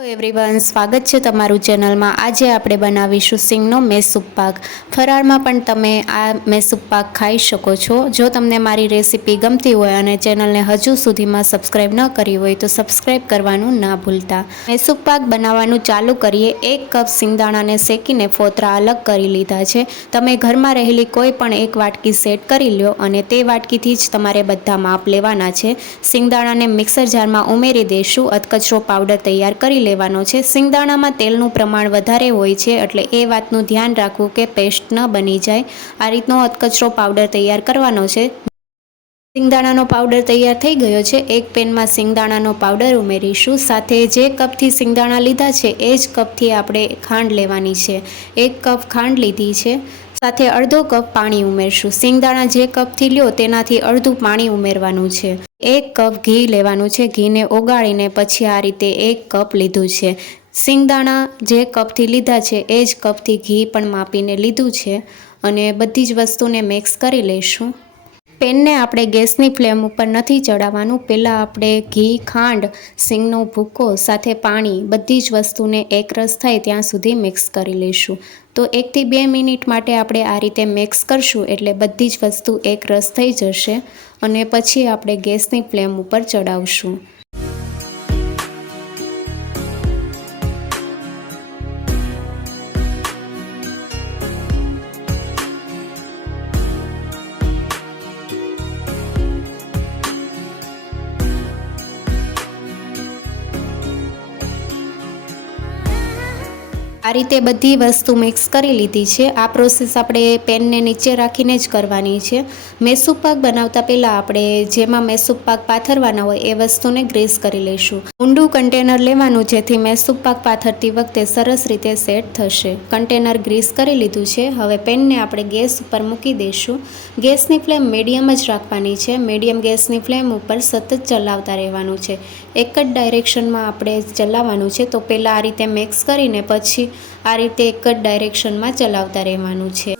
Hello everyone, સ્વાગત છે તમારું ચેનલમાં। આજે આપણે બનાવીશું સિંગનો મેસૂબ પાક। ફરાળમાં પણ તમે આ મેસૂબ પાક ખાઈ શકો છો। જો તમને મારી રેસીપી ગમતી હોય અને ચેનલને હજુ સુધીમાં સબસ્ક્રાઈબ ન કરી હોય તો સબસ્ક્રાઈબ કરવાનું ના ભૂલતા। મેસૂબ પાક બનાવવાનું ચાલુ કરીએ। 1 કપ સિંગદાણાને શેકીને ફોતરા અલગ કરી લીધા છે। તમે ઘરમાં રહેલી કોઈ પણ એક વાટકી સેટ કરી લો અને તે વાટકીથી જ તમારે બધા માપ લેવાના છે। સિંગદાણાને મિક્સર જારમાં ઉમેરી દઈશું। અધકચરો પાવડર તૈયાર કરી લેવાનો છે। સિંગદાણામાં તેલનું પ્રમાણ વધારે હોય છે એટલે એ વાતનું ધ્યાન રાખવું કે પેસ્ટ ન બની જાય। આ રીતનો અધકચરો પાવડર તૈયાર કરવાનો છે। સિંગદાણાનો પાવડર તૈયાર થઈ ગયો છે। એક પેનમાં સિંગદાણાનો પાવડર ઉમેરીશું। સાથે જે કપથી સિંગદાણા લીધા છે એ જ કપથી આપણે ખાંડ લેવાની છે। 1 કપ ખાંડ લીધી છે। સાથે અડધો કપ પાણી ઉમેરશું। સિંગદાણા જે કપથી લ્યો તેનાથી અડધું પાણી ઉમેરવાનું છે। 1 કપ ઘી લેવાનું છે। ઘીને ઓગાળીને પછી આ રીતે 1 કપ લીધું છે। સિંગદાણા જે કપથી લીધા છે એ જ કપથી ઘી પણ માપીને લીધું છે અને બધી જ વસ્તુને મિક્સ કરી લઈશું। પેનને આપણે ગેસની ફ્લેમ ઉપર નથી ચડાવવાનું। પહેલાં આપણે ઘી, ખાંડ, સિંગનો ભૂકો સાથે પાણી બધી જ વસ્તુને એકરસ થાય ત્યાં સુધી મિક્સ કરી લઈશું। તો 1 થી 2 મિનિટ માટે આપણે આ રીતે મિક્સ કરશું એટલે બધી જ વસ્તુ એકરસ થઈ જશે અને પછી આપણે ગેસની ફ્લેમ ઉપર ચડાવશું। આ રીતે બધી વસ્તુ મિક્સ કરી લીધી છે। આ પ્રોસેસ આપણે પેનને નીચે રાખીને જ કરવાની છે। મેસૂબ પાક બનાવતા પહેલાં આપણે જેમાં મેસૂબ પાક પાથરવાના હોય એ વસ્તુને ગ્રીસ કરી લઈશું। ઊંડું કન્ટેનર લેવાનું જેથી મેસૂબ પાક પાથરતી વખતે સરસ રીતે સેટ થશે। કન્ટેનર ગ્રીસ કરી લીધું છે। હવે પેનને આપણે ગેસ ઉપર મૂકી દઈશું। ગેસની ફ્લેમ મીડિયમ જ રાખવાની છે। મીડિયમ ગેસની ફ્લેમ ઉપર સતત ચલાવતા રહેવાનું છે। એક જ ડાયરેક્શનમાં આપણે ચલાવવાનું છે। તો પહેલાં આ રીતે મિક્સ કરીને પછી આ રીતે એક જ ડાયરેક્શનમાં ચલાવતા રહેવાનું છે।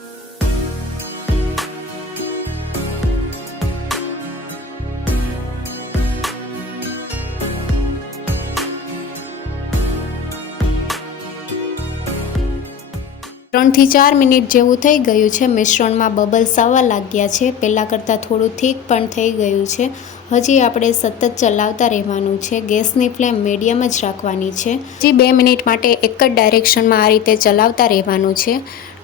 ત્રણ થી 4 મિનિટ જેવું થઈ ગયું છે। મિશ્રણમાં બબલ્સ આવવા લાગ્યા છે। પહેલાં કરતાં થોડું થીક પણ થઈ ગયું છે। હજી આપણે સતત ચલાવતા રહેવાનું છે। ગેસની ફ્લેમ મીડિયમ જ રાખવાની છે। હજી 2 મિનિટ માટે એક જ ડાયરેક્શનમાં આ રીતે ચલાવતા રહેવાનું છે।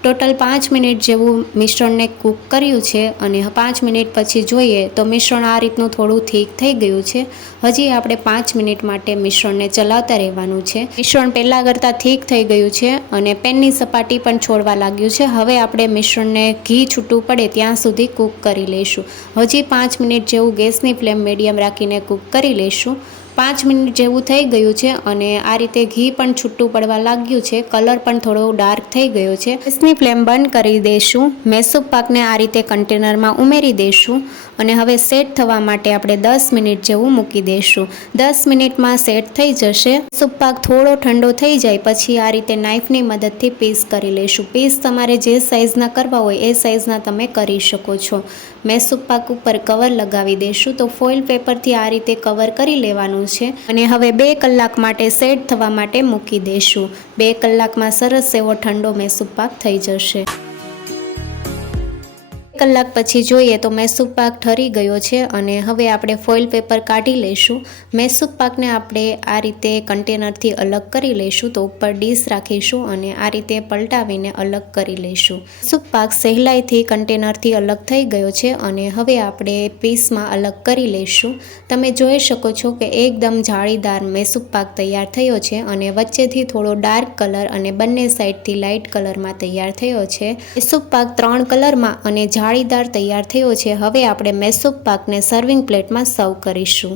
ટોટલ 5 મિનિટ જેવું મિશ્રણને કૂક કર્યું છે અને 5 મિનિટ પછી જોઈએ તો મિશ્રણ આ રીતનું થોડું થીક થઈ ગયું છે। હજી આપણે 5 મિનિટ માટે મિશ્રણને ચલાવતા રહેવાનું છે। મિશ્રણ પહેલાં કરતાં થીક થઈ ગયું છે અને પેનની સપાટી પણ છોડવા લાગ્યું છે। હવે આપણે મિશ્રણને ઘી છૂટું પડે ત્યાં સુધી કૂક કરી લઈશું। હજી 5 મિનિટ જેવું ગેસની ફ્લેમ મીડિયમ રાખીને કૂક કરી લઈશું। 5 મિનિટ જેવું થઈ ગયું છે અને આ રીતે ઘી પણ છૂટું પડવા લાગ્યું છે। કલર પણ થોડો ડાર્ક થઈ ગયો છે। ગેસની ફ્લેમ બંધ કરી દઈશું। મેસૂબ પાકને આ રીતે કન્ટેનરમાં ઉમેરી દઈશું અને હવે સેટ થવા માટે આપણે 10 મિનિટ જેવું મૂકી દઈશું। 10 મિનિટમાં સેટ થઈ જશે। મેસૂબ પાક થોડો ઠંડો થઈ જાય પછી આ રીતે નાઇફની મદદથી પીસ કરી લઈશું। પીસ તમારે જે સાઇઝના કરવા હોય એ સાઇઝના તમે કરી શકો છો। મેસૂબ પાક ઉપર કવર લગાવી દઈશું। તો ફોઇલ પેપરથી આ રીતે કવર કરી લેવાનું છે અને હવે 2 કલાક માટે સેટ થવા માટે મૂકી દઈશું। 2 કલાકમાં સરસ એવો ઠંડો મેસૂબ પાક થઈ જશે। 2 કલાક પછી જોઈએ તો મેસૂબ પાક ઠરી ગયો છે અને હવે આપણે ફોઇલ પેપર કાઢી લઈશું। મેસૂબ પાકને આપણે આ રીતે કન્ટેનરથી અલગ કરી લઈશું। તો ઉપર ડીશ રાખીશું અને આ રીતે પલટાવીને અલગ કરી લઈશું। મેસૂબ પાક સહેલાઈથી કન્ટેનરથી અલગ થઈ ગયો છે અને હવે આપણે પીસમાં અલગ કરી લઈશું। તમે જોઈ શકો છો કે એકદમ જાળીદાર મેસૂબ પાક તૈયાર થયો છે અને વચ્ચેથી થોડો ડાર્ક કલર અને બંને સાઈડથી લાઇટ કલરમાં તૈયાર થયો છે। મેસૂબ પાક 3 કલરમાં અને જાળીદાર તૈયાર થયો છે। હવે આપણે મેસૂબ પાકને સર્વિંગ પ્લેટમાં સર્વ કરીશું।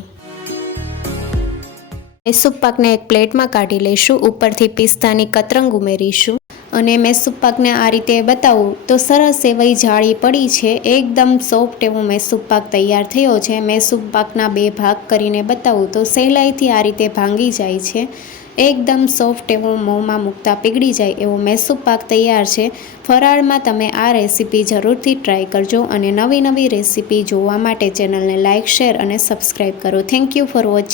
મેસૂબ પાકને એક પ્લેટમાં કાઢી લઈશું। ઉપરથી પિસ્તાની કતરંગ ઉમેરીશું અને મેસૂબ પાકને આ રીતે બતાવું તો સરસ એવી જાળી પડી છે। એકદમ સોફ્ટ એવો મેસૂબ પાક તૈયાર થયો છે। મેસૂબ પાકના 2 ભાગ કરીને બતાવું તો સહેલાઈથી આ રીતે ભાંગી જાય છે। એકદમ સોફ્ટ એવો મોંમાં મૂકતા પીગળી જાય એવો મેસૂબ પાક તૈયાર છે। ફરાળમાં તમે આ રેસીપી જરૂરથી ટ્રાય કરજો અને નવી રેસીપી જોવા માટે ચેનલને લાઇક, શેર અને સબસ્ક્રાઈબ કરો। Thank you for watching.